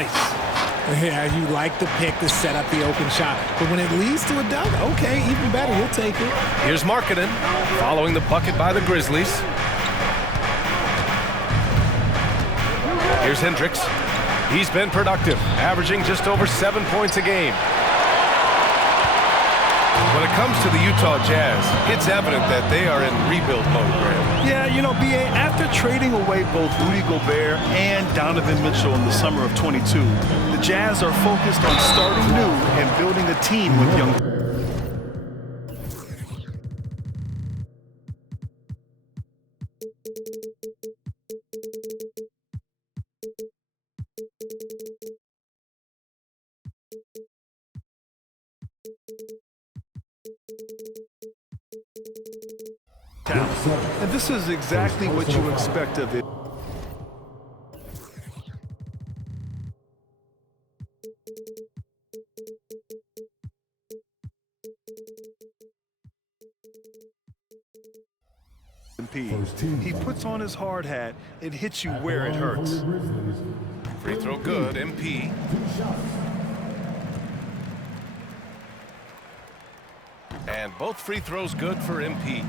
Nice. Yeah, you like the pick to set up the open shot. But when it leads to a dunk, okay, even better, you'll take it. Here's Markkanen following the bucket by the Grizzlies. Here's Hendricks. He's been productive, averaging just over 7 points a game. When it comes to the Utah Jazz, it's evident that they are in rebuild mode, Graham. Yeah, you know, B.A., after trading away both Rudy Gobert and Donovan Mitchell in the summer of 22, the Jazz are focused on starting new and building a team with young. And this is exactly what you expect of it. He puts on his hard hat and hits you where it hurts. Free throw good, MP. And both free throws good for MP.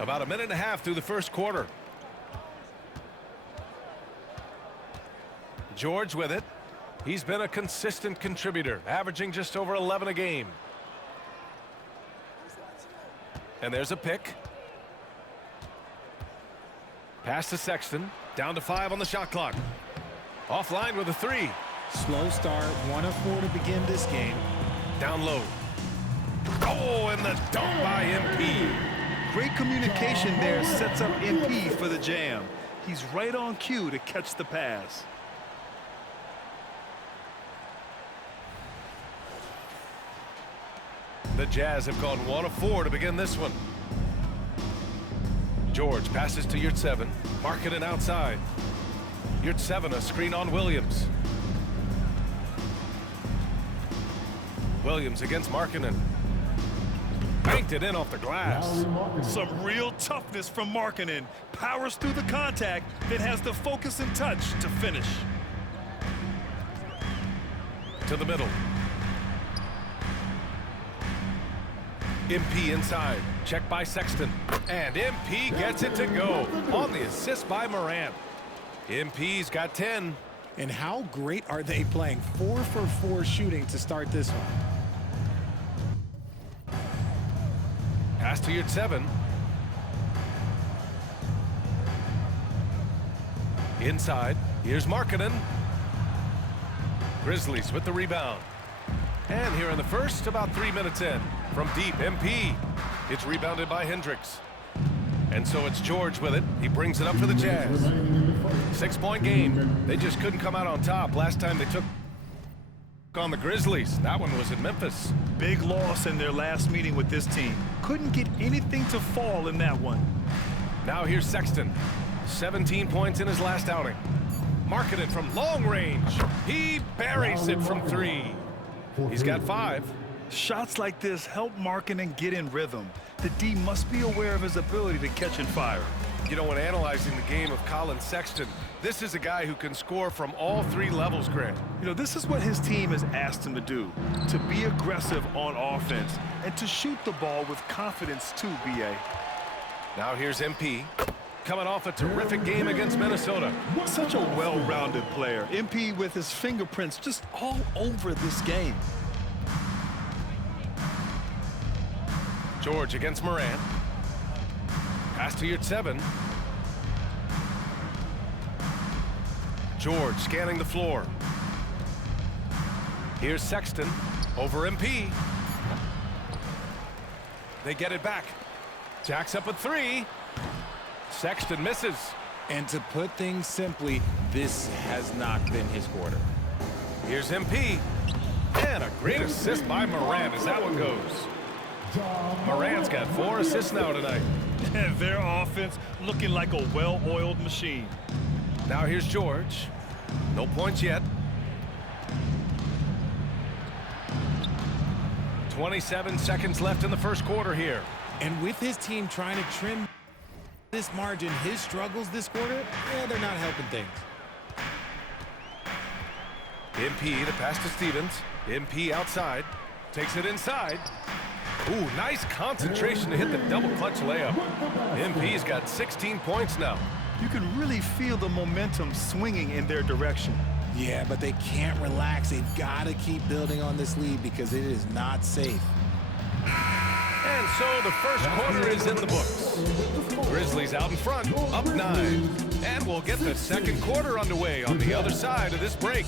About a minute and a half through the first quarter. George with it. He's been a consistent contributor, averaging just over 11 a game. And there's a pick. Pass to Sexton. Down to 5 on the shot clock. Offline with a 3. Slow start, 1 of 4 to begin this game. Down low. Oh, and the dunk by MP. Great communication there sets up MP for the jam. He's right on cue to catch the pass. The Jazz have gone 1 of 4 to begin this one. George passes to Yurtseven. Markkanen outside. Yurtseven a screen on Williams. Williams against Markkanen. Banked it in off the glass. Some real toughness from Markkanen. Powers through the contact, then has the focus and touch to finish. To the middle. MP inside. Check by Sexton. And MP gets it to go on the assist by Morant. MP's got 10. And how great are they playing? 4 for 4 shooting to start this one. Pass to Yurtseven. Inside. Here's Markkanen. Grizzlies with the rebound. And here in the first, about 3 minutes in. From deep, MP. It's rebounded by Hendricks. And so it's George with it. He brings it up for the Jazz. 6-point game. They just couldn't come out on top last time they took on the Grizzlies. That one was in Memphis. Big loss in their last meeting with this team. Couldn't get anything to fall in that one. Now here's Sexton. 17 points in his last outing. Markkanen from long range. He buries it from 3. He's got 5. Shots like this help Markkanen get in rhythm. The D must be aware of his ability to catch and fire. You know, when analyzing the game of Collin Sexton, this is a guy who can score from all 3 levels, Grant. You know, this is what his team has asked him to do, to be aggressive on offense and to shoot the ball with confidence too, B.A. Now here's MP, coming off a terrific game against Minnesota. Such a well-rounded player. MP with his fingerprints just all over this game. George against Morant. Pass to Yurtseven. George scanning the floor. Here's Sexton over MP. They get it back. Jacks up a 3. Sexton misses. And to put things simply, this has not been his quarter. Here's MP. And a great assist by Morant as that one goes. Morant's got 4 assists now tonight. And their offense looking like a well-oiled machine. Now here's George. No points yet. 27 seconds left in the first quarter here. And with his team trying to trim this margin, his struggles this quarter, they're not helping things. MP, the pass to Stevens. MP outside. Takes it inside. Ooh, nice concentration to hit the double clutch layup. MP's got 16 points now. You can really feel the momentum swinging in their direction. Yeah, but they can't relax. They've got to keep building on this lead because it is not safe. And so the first quarter is in the books. Grizzlies out in front, up 9. And we'll get the second quarter underway on the other side of this break.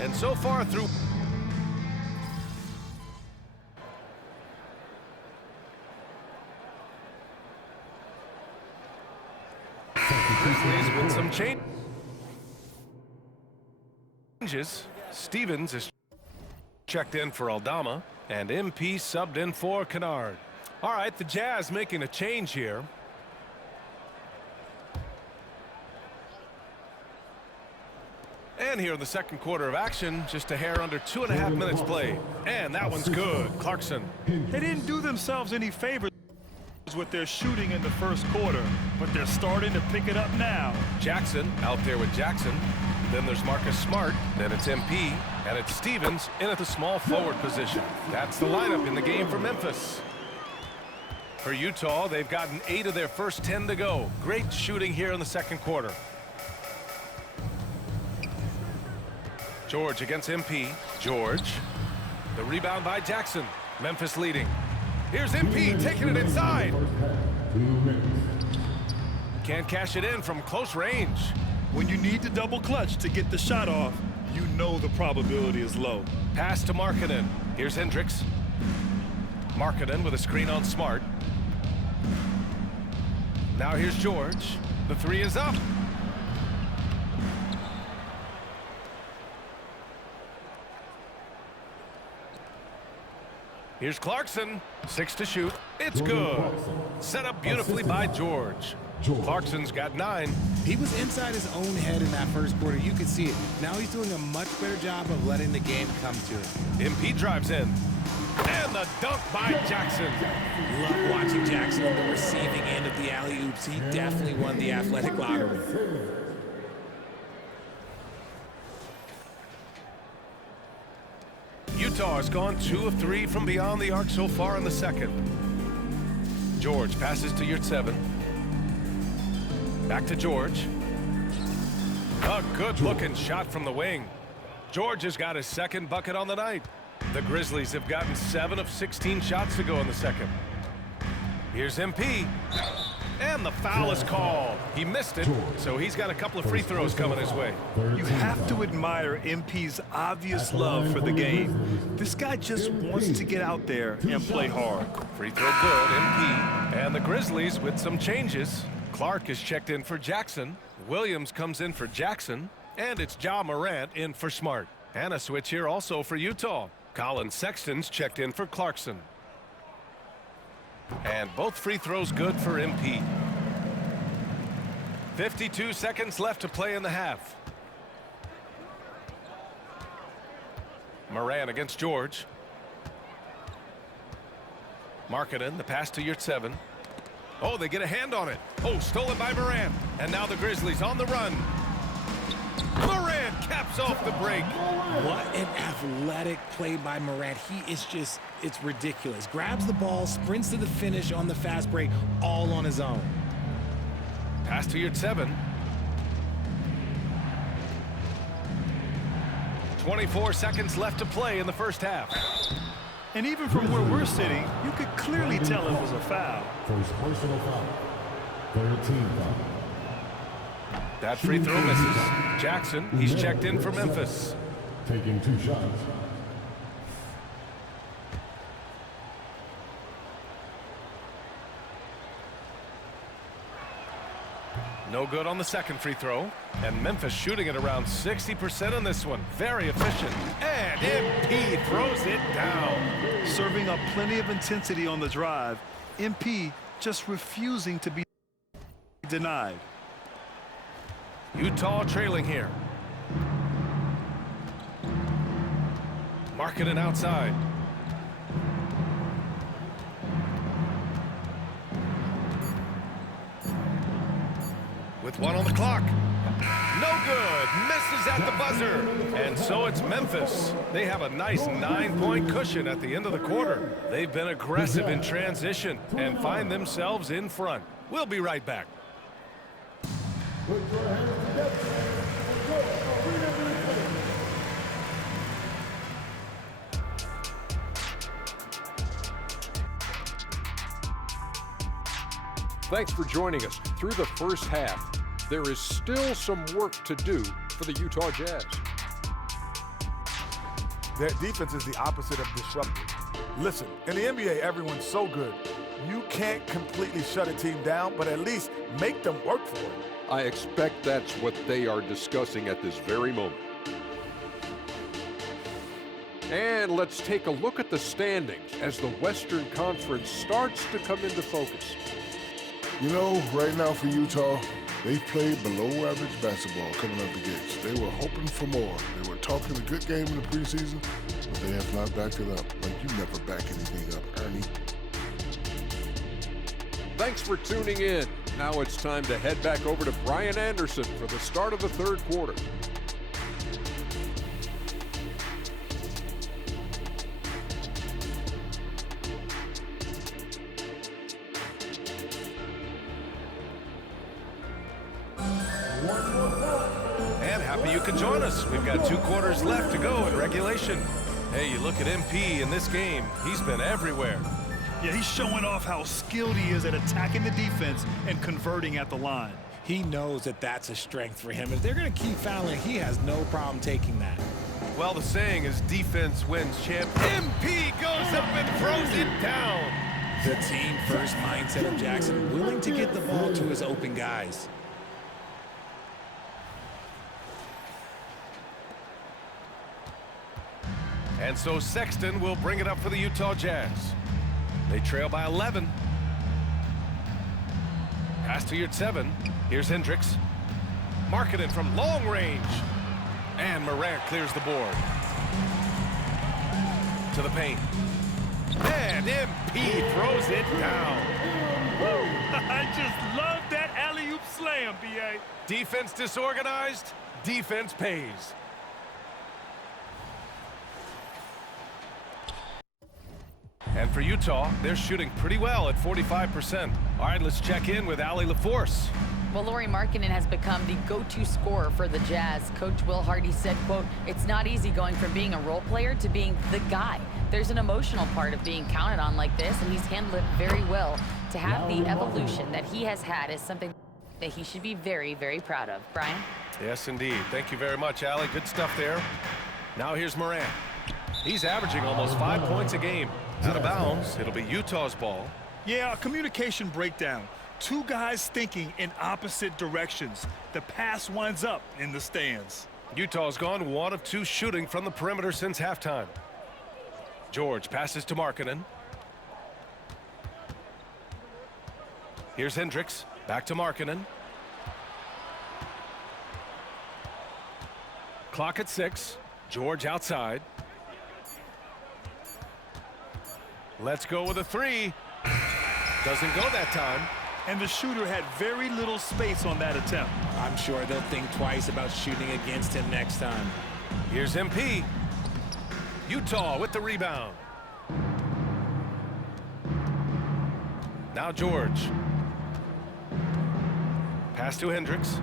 And so far through Grizzlies with some changes. Stevens is checked in for Aldama, and MP subbed in for Kennard. All right, the Jazz making a change here. And here in the second quarter of action, just a hair under 2.5 minutes played. And that one's good. Clarkson. They didn't do themselves any favors with their shooting in the first quarter, but they're starting to pick it up now. Jackson out there with Jackson. Then there's Marcus Smart. Then it's MP. And it's Stevens in at the small forward position. That's the lineup in the game for Memphis. For Utah, they've gotten 8 of their first 10 to go. Great shooting here in the second quarter. George against MP. George. The rebound by Jackson. Memphis leading. Here's MP taking it inside. Can't cash it in from close range. When you need to double clutch to get the shot off, you know the probability is low. Pass to Markkanen. Here's Hendricks. Markkanen with a screen on Smart. Now here's George. The 3 is up. Here's Clarkson. 6 to shoot. It's good. Set up beautifully by George. Clarkson's got 9. He was inside his own head in that first quarter. You could see it. Now he's doing a much better job of letting the game come to him. MP drives in. And the dunk by Jackson. Love watching Jackson on the receiving end of the alley-oops. He definitely won the athletic lottery. Utah has gone 2 of 3 from beyond the arc so far in the second. George passes to Yurtseven. Back to George. A good-looking shot from the wing. George has got his second bucket on the night. The Grizzlies have gotten 7 of 16 shots to go in the second. Here's MP. And the foul is called. He missed it, so he's got a couple of free throws coming his way. You have to admire MP's obvious love for the game. This guy just wants to get out there and play hard. Free throw good, MP. And the Grizzlies with some changes. Clark is checked in for Jackson. Williams comes in for Jackson. And it's Ja Morant in for Smart. And a switch here also for Utah. Collin Sextons checked in for Clarkson. And both free throws good for MP. 52 seconds left to play in the half. Moran against George. Markkanen, the pass to Yurtseven. Oh, they get a hand on it. Oh, stolen by Moran. And now the Grizzlies on the run. Moran caps off the break. What an athletic play by Morant. He is just, it's ridiculous. Grabs the ball, sprints to the finish on the fast break, all on his own. Pass to Yurtseven. 24 seconds left to play in the first half. And even from where we're sitting, you could clearly tell it was a foul. First personal foul. 13 foul. That free throw misses. Jackson, he's checked in for Memphis. Taking 2 shots. No good on the second free throw. And Memphis shooting at around 60% on this one. Very efficient. And MP throws it down. Serving up plenty of intensity on the drive. MP just refusing to be denied. Utah trailing here. Marking it outside. With one on the clock. No good. Misses at the buzzer. And so it's Memphis. They have a nice 9-point cushion at the end of the quarter. They've been aggressive in transition and find themselves in front. We'll be right back. Thanks for joining us through the first half. There is still some work to do for the Utah Jazz. Their defense is the opposite of disruptive. Listen, in the NBA, everyone's so good. You can't completely shut a team down, but at least make them work for it. I expect that's what they are discussing at this very moment. And let's take a look at the standings as the Western Conference starts to come into focus. You know, right now for Utah, they've played below average basketball coming up the gates. They were hoping for more. They were talking a good game in the preseason, but they have not backed it up. Like, you never back anything up, Ernie. Thanks for tuning in. Now it's time to head back over to Brian Anderson for the start of the third quarter. And happy you could join us. We've got 2 quarters left to go in regulation. Hey, you look at MP in this game, he's been everywhere. Yeah, he's showing off how skilled he is at attacking the defense and converting at the line. He knows that that's a strength for him. If they're going to keep fouling, he has no problem taking that. Well, the saying is defense wins champ. MP goes up and throws it down. The team-first mindset of Jackson, willing to get the ball to his open guys. And so Sexton will bring it up for the Utah Jazz. They trail by 11. Pass to your 7. Here's Hendricks. Marking it from long range. And Morant clears the board. To the paint. And MP throws it down. I just love that alley-oop slam, B.A. Defense disorganized. Defense pays. And for Utah, they're shooting pretty well at 45%. All right, let's check in with Allie LaForce. Well, Lauri Markkanen has become the go-to scorer for the Jazz. Coach Will Hardy said, quote, "It's not easy going from being a role player to being the guy. There's an emotional part of being counted on like this, and he's handled it very well. To have the evolution that he has had is something that he should be very, very proud of." Brian? Yes, indeed. Thank you very much, Allie. Good stuff there. Now here's Morant. He's averaging almost 5 points a game. Out of bounds. It'll be Utah's ball. Yeah, a communication breakdown. 2 guys thinking in opposite directions. The pass winds up in the stands. Utah's gone 1 of 2 shooting from the perimeter since halftime. George passes to Markkanen. Here's Hendricks. Back to Markkanen. Clock at 6. George outside. Let's go with a 3. Doesn't go that time. And the shooter had very little space on that attempt. I'm sure they'll think twice about shooting against him next time. Here's MP. Utah with the rebound. Now George. Pass to Hendricks.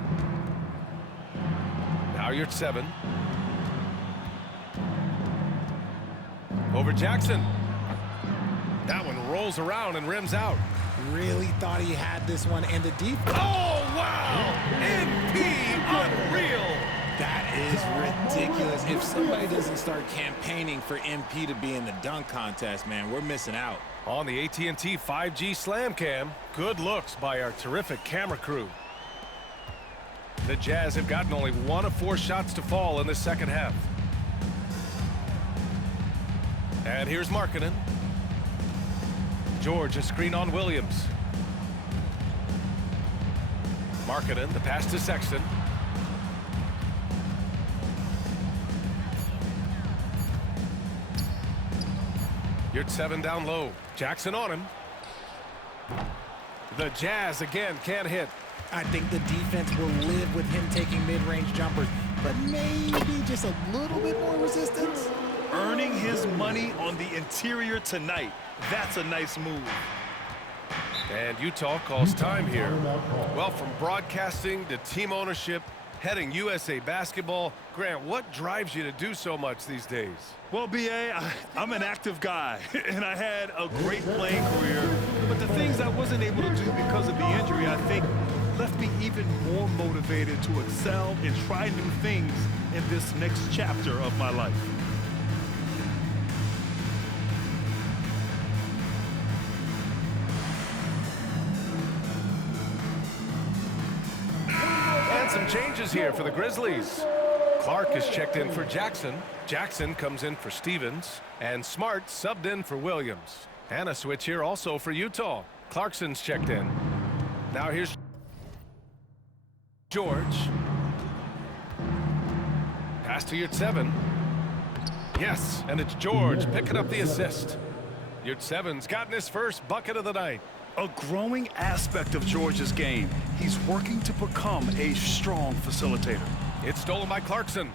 Now you're at 7. Over Jackson. That one rolls around and rims out. Really thought he had this one, and the deep. Oh, wow! MP, unreal! That is ridiculous. If somebody doesn't start campaigning for MP to be in the dunk contest, man, we're missing out. On the AT&T 5G Slam Cam, good looks by our terrific camera crew. The Jazz have gotten only 1 of 4 shots to fall in the second half. And here's Markkanen. George, a screen on Williams. Markkanen, the pass to Sexton. You're 7 down low. Jackson on him. The Jazz again can't hit. I think the defense will live with him taking mid-range jumpers, but maybe just a little bit more resistance. Earning his money on the interior tonight. That's a nice move. And Utah calls time here. Well, from broadcasting to team ownership, heading USA basketball, Grant, what drives you to do so much these days? Well, B.A., I'm an active guy, and I had a great playing career, but the things I wasn't able to do because of the injury, I think, left me even more motivated to excel and try new things in this next chapter of my life. And some changes here for the Grizzlies. Clark is checked in for Jackson. Jackson comes in for Stevens. And Smart subbed in for Williams. And a switch here also for Utah. Clarkson's checked in. Now here's George. Pass to Yurt-Seven. Yes, and it's George picking up the assist. Yurt-Seven's gotten his first bucket of the night. A growing aspect of George's game. He's working to become a strong facilitator. It's stolen by Clarkson.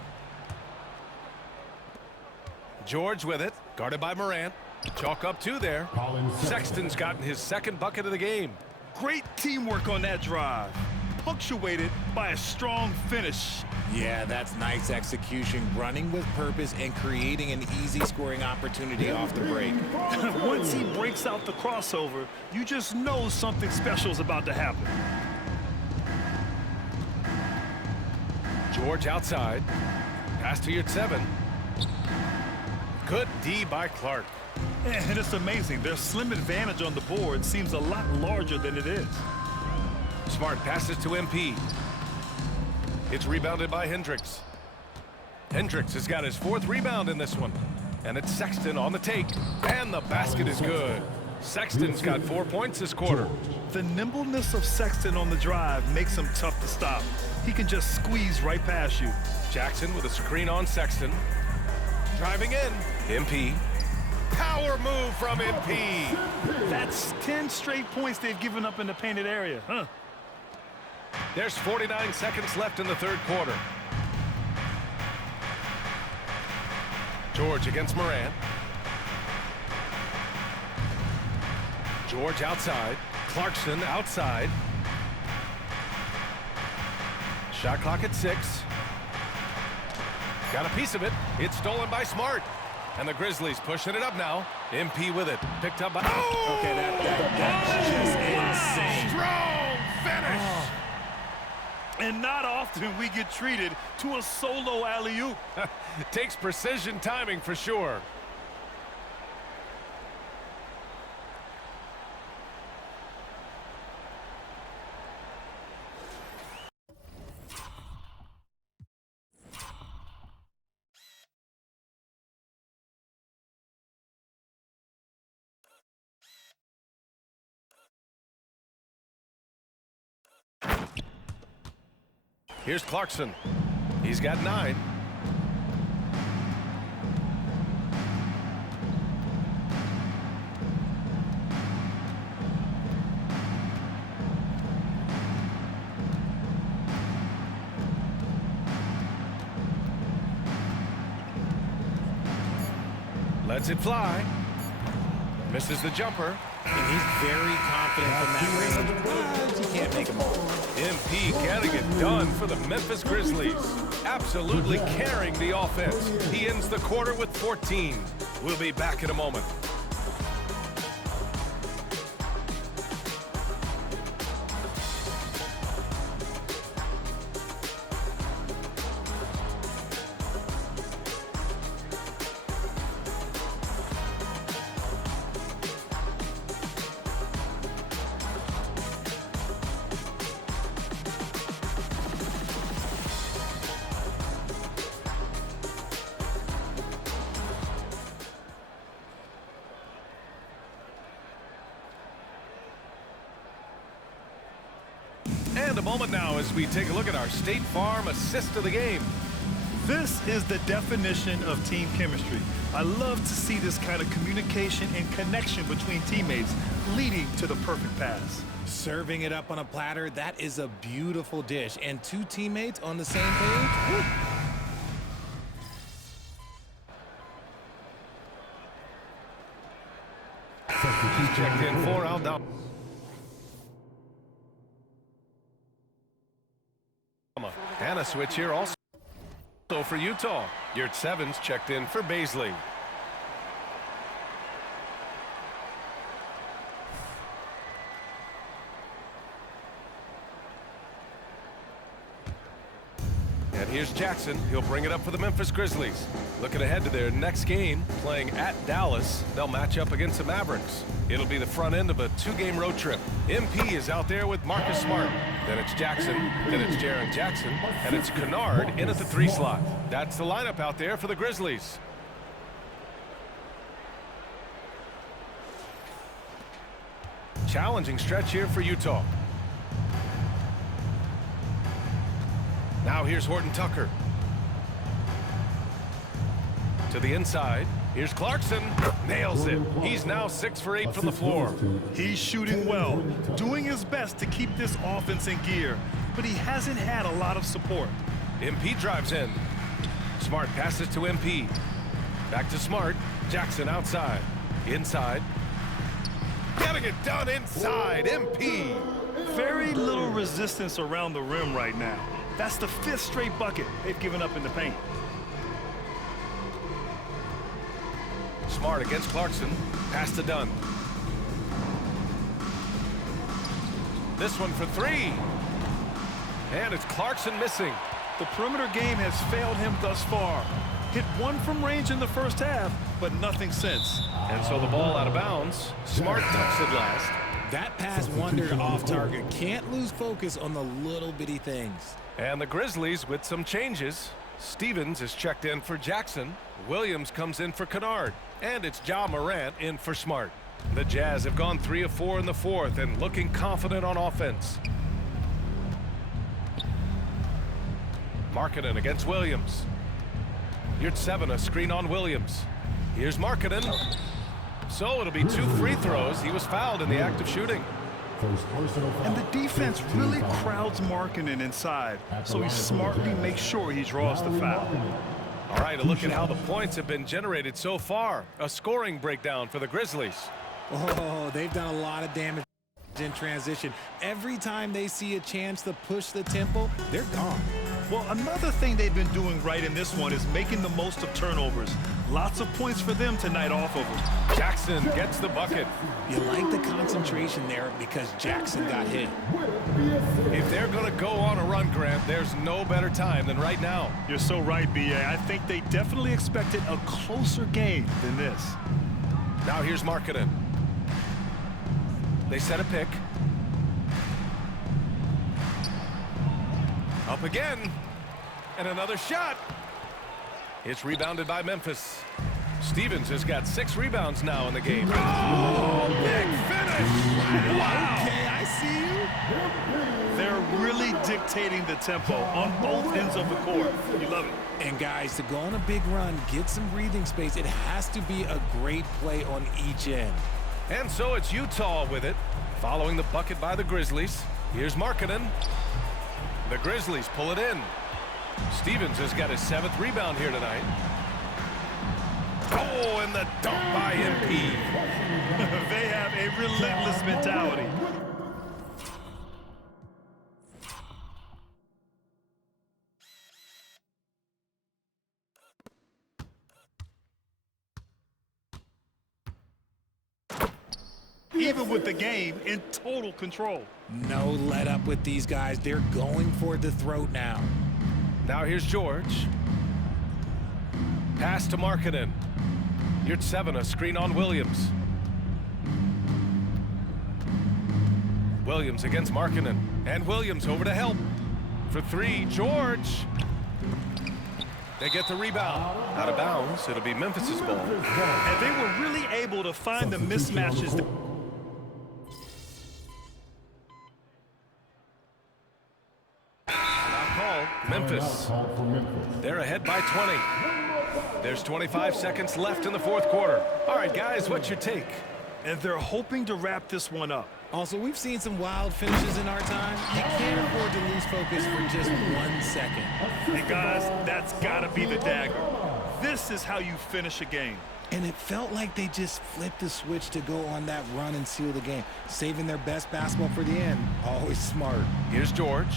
George with it, guarded by Morant. Chalk up 2 there. Collin Sexton's gotten his second bucket of the game. Great teamwork on that drive, punctuated by a strong finish. Yeah, that's nice execution, running with purpose and creating an easy scoring opportunity off the break. Once he breaks out the crossover, you just know something special is about to happen. George outside. Pass to Yurt-Seven. Good D by Clark. And it's amazing. Their slim advantage on the board seems a lot larger than it is. Smart passes to MP. It's rebounded by Hendricks. Hendricks has got his 4th rebound in this one. And it's Sexton on the take. And the basket is good. Sexton's got 4 points this quarter. The nimbleness of Sexton on the drive makes him tough to stop. He can just squeeze right past you. Jackson with a screen on Sexton. Driving in. MP. Power move from MP. That's 10 straight points they've given up in the painted area, huh? There's 49 seconds left in the 3rd quarter. George against Morant. George outside. Clarkson outside. Shot clock at 6. Got a piece of it. It's stolen by Smart. And the Grizzlies pushing it up now. MP with it. Picked up by... Oh! Okay, that's just insane. Strong finish. Oh. And not often we get treated to a solo alley-oop. Takes precision timing for sure. Here's Clarkson. He's got 9. Lets it fly. Misses the jumper. And he's very confident from that range. But you can't make him all. MP getting it done for the Memphis Grizzlies. Absolutely carrying the offense. He ends the quarter with 14. We'll be back in a moment. a moment now as we take a look at our State Farm assist of the game. This is the definition of team chemistry. I love to see this kind of communication and connection between teammates leading to the perfect pass. Serving it up on a platter, that is a beautiful dish. And two teammates on the same page. Woo. He's checked in for Aldama. And a switch here also for Utah. Yurt Sevens checked in for Baisley. And here's Jackson. He'll bring it up for the Memphis Grizzlies. Looking ahead to their next game, playing at Dallas. They'll match up against the Mavericks. It'll be the front end of a two-game road trip. MP is out there with Marcus Smart. Then it's Jackson, then it's Jaren Jackson, and it's Kennard in at the 3 slot. That's the lineup out there for the Grizzlies. Challenging stretch here for Utah. Now here's Horton Tucker. To the inside. Here's Clarkson. Nails it. He's now 6 for 8 from the floor. He's shooting well, doing his best to keep this offense in gear, but he hasn't had a lot of support. MP drives in. Smart passes to MP. Back to Smart. Jackson outside. Inside. Getting it done inside. MP. Very little resistance around the rim right now. That's the 5th straight bucket they've given up in the paint. Smart against Clarkson. Pass to Dunn. This one for 3. And it's Clarkson missing. The perimeter game has failed him thus far. Hit 1 from range in the first half, but nothing since. And so the ball out of bounds. Smart ducks it last. That pass wandered off target. Can't lose focus on the little bitty things. And the Grizzlies with some changes. Stevens is checked in for Jackson. Williams comes in for Kennard. And it's Ja Morant in for Smart. The Jazz have gone 3 of 4 in the 4th and looking confident on offense. Markkanen against Williams. Yurt 7, a screen on Williams. Here's Markkanen. So it'll be 2 free throws. He was fouled in the act of shooting. And the defense really crowds Markkanen inside, so he smartly makes sure he draws the foul. All right, a look at how the points have been generated so far. A scoring breakdown for the Grizzlies. Oh, they've done a lot of damage in transition. Every time they see a chance to push the tempo, they're gone. Well, another thing they've been doing right in this one is making the most of turnovers. Lots of points for them tonight off of them. Jackson gets the bucket. You like the concentration there because Jackson got hit. If they're going to go on a run, Grant, there's no better time than right now. You're so right, B.A. I think they definitely expected a closer game than this. Now here's Markkanen. They set a pick. Up again. And another shot. It's rebounded by Memphis. Stevens has got 6 rebounds now in the game. Oh, big finish. Wow. Okay, I see you. They're really dictating the tempo on both ends of the court. You love it. And guys, to go on a big run, get some breathing space, it has to be a great play on each end. And so it's Utah with it, following the bucket by the Grizzlies. Here's Markkanen. The Grizzlies pull it in. Stevens has got his 7th rebound here tonight. Oh, and the dunk by MP. They have a relentless mentality. Even with the game in total control. No let up with these guys. They're going for the throat now. Now here's George. Pass to Markkanen. Yurt 7, a screen on Williams. Williams against Markkanen. And Williams over to help. For 3, George. They get the rebound. Out of bounds, it'll be Memphis's ball. And they were really able to find the mismatches. called for Memphis. They're ahead by 20. There's 25 seconds left in the fourth quarter. All right, guys, what's your take? And they're hoping to wrap this one up. Also, we've seen some wild finishes in our time. You can't afford to lose focus for just 1 second. And guys, that's gotta be the dagger. This is how you finish a game. And it felt like they just flipped the switch to go on that run and seal the game, saving their best basketball for the end. Always smart. Here's George,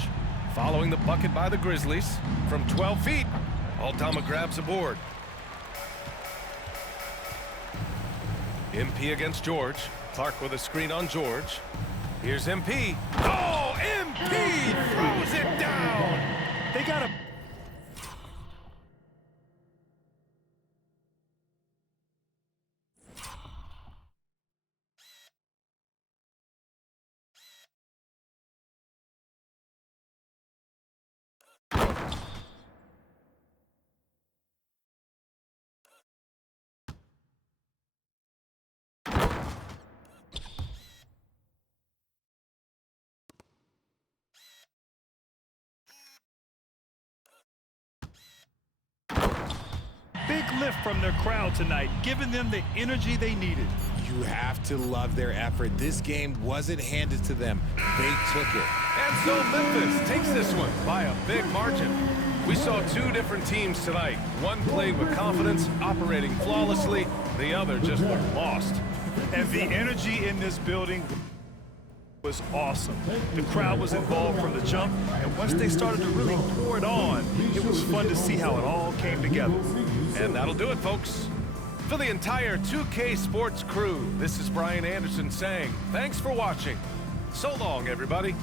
following the bucket by the Grizzlies. From 12 feet, Aldama grabs a board. MP against George. Clark with a screen on George. Here's MP. Oh, MP throws it down. They gotta... Big lift from their crowd tonight, giving them the energy they needed. You have to love their effort. This game wasn't handed to them. They took it. And so Memphis takes this one by a big margin. We saw two different teams tonight. One played with confidence, operating flawlessly. The other just looked lost. And the energy in this building was awesome. The crowd was involved from the jump, and once they started to really pour it on, it was fun to see how it all came together. And that'll do it, folks. For the entire 2K Sports crew, this is Brian Anderson saying thanks for watching. So long, everybody.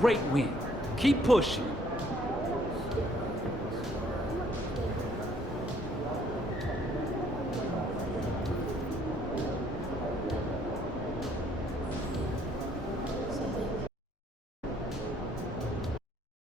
Great win. Keep pushing.